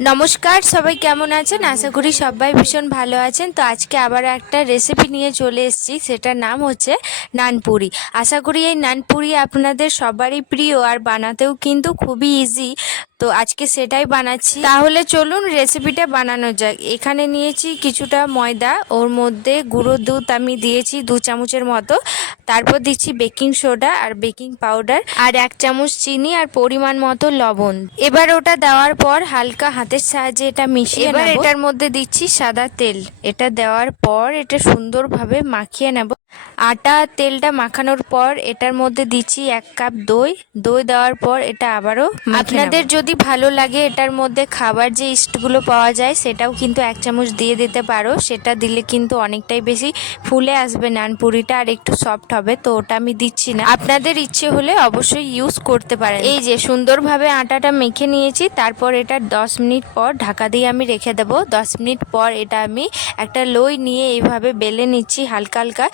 নমস্কার, সবাই কেমন আছেন? আশা করি সবাই ভীষণ ভালো আছেন। তো আজকে আবার একটা রেসিপি নিয়ে চলে এসেছি, সেটার নাম হচ্ছে নানপুরি। আশা করি এই নানপুরি আপনাদের সবারই প্রিয় আর বানাতেও কিন্তু খুবই ইজি। তো আজকে সেটাই বানাচ্ছি। তাহলে চলুন রেসিপিটা বানানো যাক। এখানে নিয়েছি কিছুটা ময়দা, ওর মধ্যে গুঁড়ো দুধ আমি দিয়েছি 2 চামচের মতো। তারপর দিচ্ছি বেকিং সোডা আর বেকিং পাউডার আর 1 চামচ চিনি আর পরিমাণ মতো লবণ। এবার ওটা দেওয়ার পর হালকা হাতের সাহায্যে এটা মিশিয়ে নেব। এবার এটার মধ্যে দিচ্ছি সাদা তেল। এটা দেওয়ার পর এটা সুন্দরভাবে মাখিয়ে নেব। আটা তেলটা মাখানোর পর এটার মধ্যে দিচ্ছি 1 কাপ দই। দই দেওয়ার পর এটা আবারও আপনাদের যদি ভালো লাগে এটার মধ্যে খাবার যে ইস্টগুলো পাওয়া যায় সেটাও কিন্তু 1 চামচ দিয়ে দিতে পারো। সেটা দিলে কিন্তু অনেকটাই বেশি ফুলে আসবে নানপুরিটা আর একটু সফট হবে। তো ওটা আমি দিচ্ছি না, আপনাদের ইচ্ছে হলে অবশ্যই ইউজ করতে পারেন। এই যে সুন্দরভাবে আটাটা মেখে নিয়েছি। তারপর এটা 10 মিনিট পর ঢাকা দিয়ে আমি রেখে দেবো। 10 মিনিট পর এটা আমি একটা লই নিয়ে এইভাবে বেলে নিচ্ছি হালকা হালকা।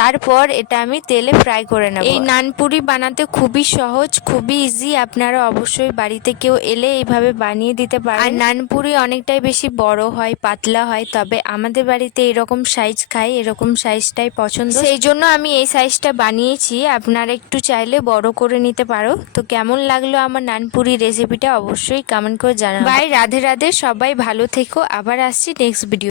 তারপর এটা আমি তেলে ফ্রাই করে নেব। এই নানপুরি বানাতে খুবই সহজ, খুবই ইজি। আপনারা অবশ্যই বাড়িতে কেউ এলে এইভাবে বানিয়ে দিতে পারেন। আর নানপুরি অনেকটাই বেশি বড় হয়, পাতলা হয়, তবে আমাদের বাড়িতে এরকম সাইজ খাই, এরকম সাইজটাই পছন্দ, সেই জন্য আমি এই সাইজটা বানিয়েছি। আপনারা একটু চাইলে বড় করে নিতে পারো। তো কেমন লাগলো আমার নানপুরি রেসিপিটা অবশ্যই কমেন্ট করে জানাবেন। বাই, রাধে রাধে, সবাই ভালো থেকো। আবার আসছি নেক্সট ভিডিও।